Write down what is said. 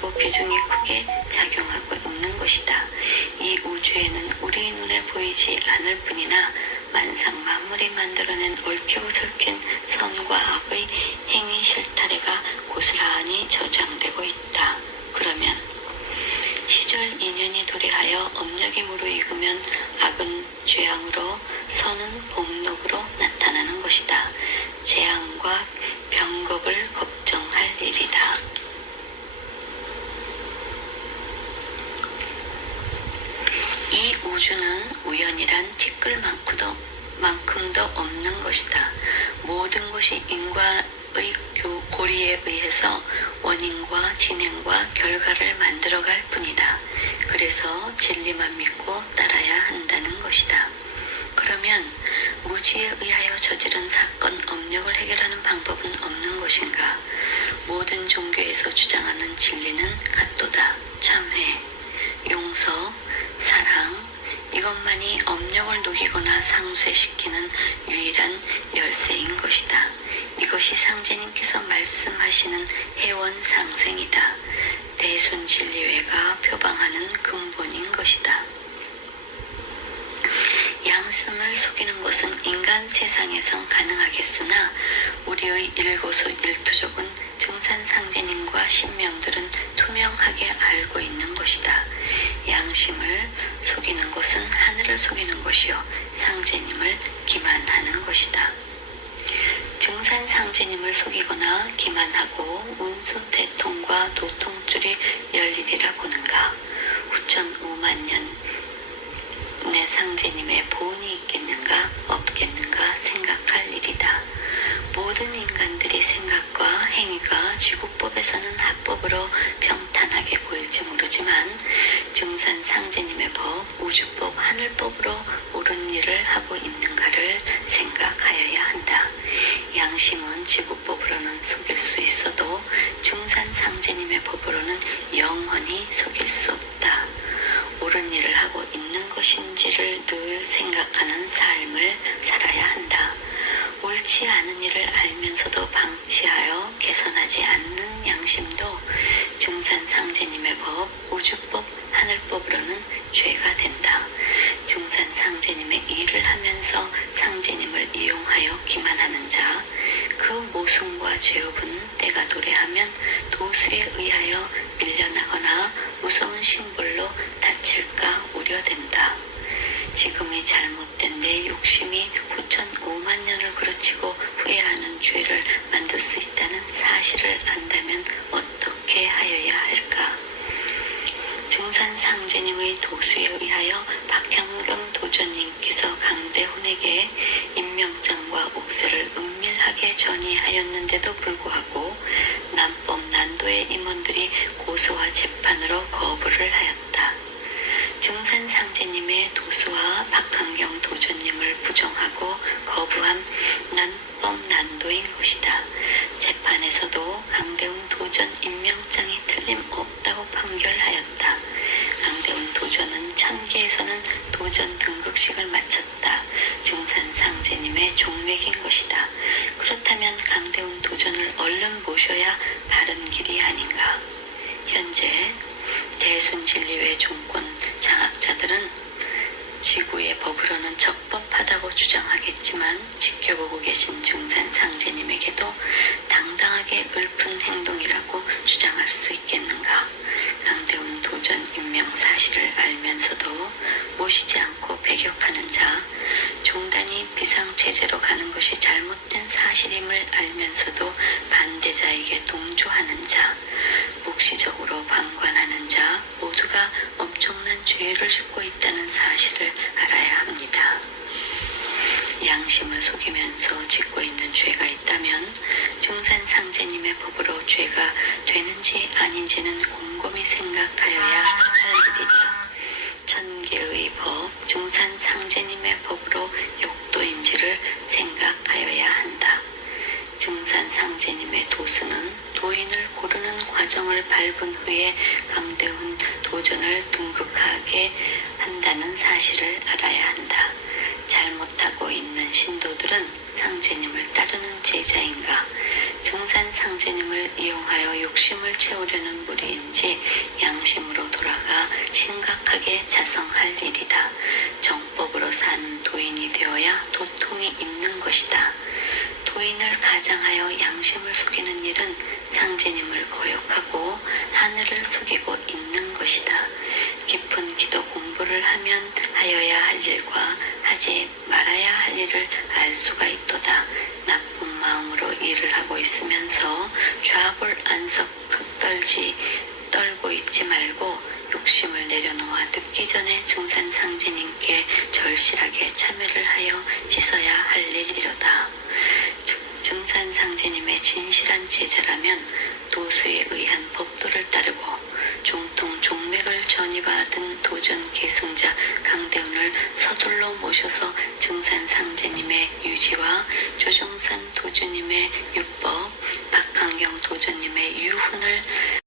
그리고 비중이 크게 작용하고 있는 것이다. 이 우주에는 우리 눈에 보이지 않을 뿐이나 만상 만물이 만들어낸 얽히고 설킨 선과 악의 행위 실타래가 고스란히 저장되고 있다. 그러면 시절 인연이 도래하여 업력이 무르익으면 악은 죄앙으로 선은 복록으로 나타나는 것이다. 재앙과 병겁을 걱정할 일이다. 이 우주는 우연이란 티끌만큼도 만큼도 없는 것이다. 모든 것이 인과의 교- 고리에 의해서 원인과 진행과 결과를 만들어갈 뿐이다. 그래서 진리만 믿고 따라야 한다는 것이다. 그러면 무지에 의하여 저지른 사건 업력을 해결하는 방법은 없는 것인가? 모든 종교에서 주장하는 진리는 같도다. 참회, 용서, 사랑, 이것만이 업력을 녹이거나 상쇄시키는 유일한 열쇠인 것이다. 이것이 상제님께서 말씀하시는 해원 상생이다. 대순 진리회가 표방하는 근본인 것이다. 양심을 속이는 것은 인간 세상에선 가능하겠으나 우리의 일거수 일투족은 중산상제님과 신명들은 투명하게 알고 있는 것이다. 양심을 속이는 것은 하늘을 속이는 것이요 상제님을 기만하는 것이다. 중산 상제님을 속이거나 기만하고 운수 대통과 도통줄이 열리리라 보는가. 후천 5만 년내 상제님의 보은이 있겠는가 없겠는가 생각할 일이다. 모든 인간들이 생각과 행위가 지구법에서는 합법으로 상제님의 법, 우주법, 하늘법으로 옳은 일을 하고 있는가를 생각하여야 한다. 양심은 지구법으로는 속일 수 있어도 증산 상제님의 법으로는 영원히 속일 수 없다. 옳은 일을 하고 있는 것인지를 늘 생각하는 삶을 살아야 한다. 옳지 않은 일을 알면서도 방치하여 개선하지 않는 양심도 중산 상제님의 법, 우주법, 하늘법으로는 죄가 된다. 중산 상제님의 일을 하면서 상제님을 이용하여 기만하는 자, 그 모순과 죄업은 때가 도래하면 도수에 의하여 밀려나거나 무서운 심벌로 다칠까 우려된다. 지금이 잘못된 내 욕심이 후천 5만 년을 그르치고 후회하는 죄를 만들 수 있다는 사실을 안다면 어떻게 하여야 할까? 상제님의 도수에 의하여 박형경 도전님께서 강대훈에게 임명장과 옥세를 은밀하게 전이하였는데도 불구하고 난법 난도의 임원들이 고소와 재판으로 거부를 하였다. 증산 상제님의 도수와 박한경 도전님을 부정하고 거부한 난법 난도인 것이다. 재판에서도 강대훈 도전 임명장이 틀림없다고 판결하였다. 강대훈 도전은 천계에서는 도전 등극식을 마쳤다. 증산 상제님의 종맥인 것이다. 그렇다면 강대훈 도전을 얼른 모셔야 바른 길이 아닌가. 현재 대순진리회 종권 장학자들은 지구의 법으로는 적법하다고 주장하겠지만 지켜보고 계신 증산 상제님에게도 모시지 않고 배격하는 자, 종단이 비상체제로 가는 것이 잘못된 사실임을 알면서도 반대자에게 동조하는 자, 묵시적으로 방관하는 자 모두가 엄청난 죄를 짓고 있다는 사실을 알아야 합니다. 양심을 속이면서 짓고 있는 죄가 있다면 증산 상제님의 법으로 죄가 되는지 아닌지는 곰곰이 생각하여야 할 일이다. 천계의 법, 증산상제님의 법으로 욕도인지를 생각하여야 한다. 증산상제님의 도수는 도인을 고르는 과정을 밟은 후에 강대훈 도전을 등극하게 한다는 사실을 알아야 한다. 잘못하고 있는 신도들은 상제님을 따르는 제자인가? 증산상제님을 이용하여 욕심을 채우려는 무리인지 양심으로 돌아가 심각하게 자성할 일이다. 정법으로 사는 도인이 되어야 도통이 있는 것이다. 도인을 가장하여 양심을 속이는 일은 상제님을 거역하고 하늘을 속이고 있는 것이다. 깊은 기도 공부를 하면 하여야 할 일과 하지 말아야 할 일을 알 수가 있도다. 나쁜 마음으로 일을 하고 있으면서 좌불 안석 흑떨지 떨고 있지 말고 욕심을 내려놓아 듣기 전에 증산상제님께 절실하게 참여를 하여 씻어야 할 일이로다. 증산상제님의 진실한 제자라면 도수에 의한 법도를 따르고 종통 종맥을 전이받은 도전 계승자 강대훈을 서둘러 모셔서 증산상제님의 유지와 조정산 도주님의 유법, 박한경 도주님의 유훈을